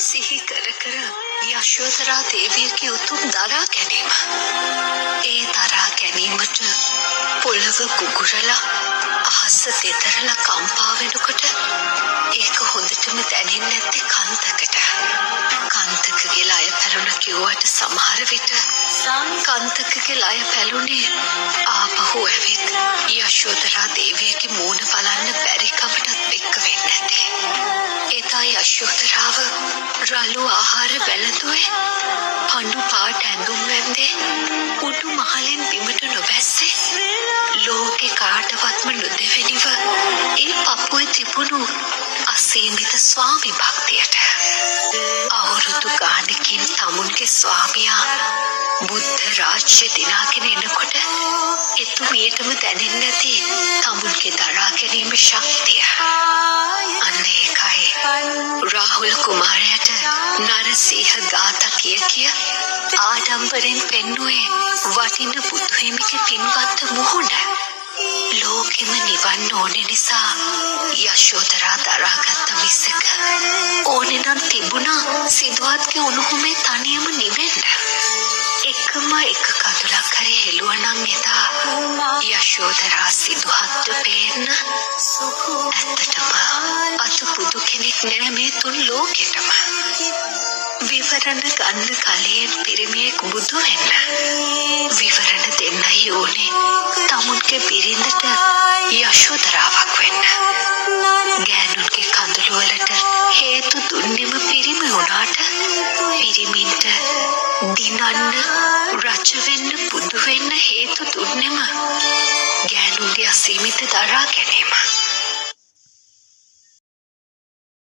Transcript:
සිහි කර කර යශෝදරා දේවියගේ උතුම් දරා ගැනීම. ඒ දරා ගැනීමට පොළව කුකුරලා අහස තෙතරලා කම්පා වෙනකොට ඒක හොඳටම දැනෙන්නේ නැත්තේ කන්තකට. කන්තකගේ ලය පැලුණ කිව්වට සමහර විට කන්තකගේ ලය පැලුනේ ආපහු ඇවිත් යශෝදරා දේවියගේ මූණ බලන්න බැරි කමටත් එක්ක වෙන්නේ නැති. එදා යශෝදරාව රළු ආහාර බැලඳුවේ පඳු පාට ඇඳුම් වැන්දේ උඩු මහලෙන් බිමට නොබැස්සේ ලෝකේ කාටවත්ම නොදෙවෙනිව ඒ පපුවේ තිබුණු අසීමිත ස්වාමි භක්තියට අවුරුදු ගානකින් තමුන්ගේ ස්වාමියා බුද්ධ රාජ්‍ය දිනාගෙන එනකොට එතුමියටම දැනෙන්නේ නැති තමුන්ගේ දරා ගැනීම ශක්තිය. අන්න ඒකයි රාහුල කුමාරයාට නරසිංහ ගාථා කිය ආඩම්බරෙන් පෙන්නුවේ වටින බුදු හිමිගේ පින්වත් මුහුණ. ලෝකෙම නිවන්න ඕනේ නිසා යශෝදරා දරාගත්ත මිසක ඕනේ නම් තිබුණා සිදුවත්ගේ උණුහුමේ තනියම නිවෙන්න. එකම එක කඳුලක් හරි හෙළුවනම් එදා යශෝදරා සිදුහත්ට පේන්න ඇත්තටම අත පුදු කෙනෙක් නෑ මේ තුන් ලෝකෙටම. විවරණ ගන්න කලින් පිරිමියෙක් බුදු වෙන්න. විවරණ දෙන්නයි ඕනේ තමුන්ගේ බිරිඳට යශෝදරාවක් වෙන්න. ගෑනුන්ගේ කඳුළු වලට හේතු දුන්නෙම පිරිමි වුණාට පිරිමින්ට දිනන්න රජ වෙන්න බුදු වෙන්න හේතු දුන්නෙම ගෑනුන්ගේ අසීමිත දරා ගැනීම.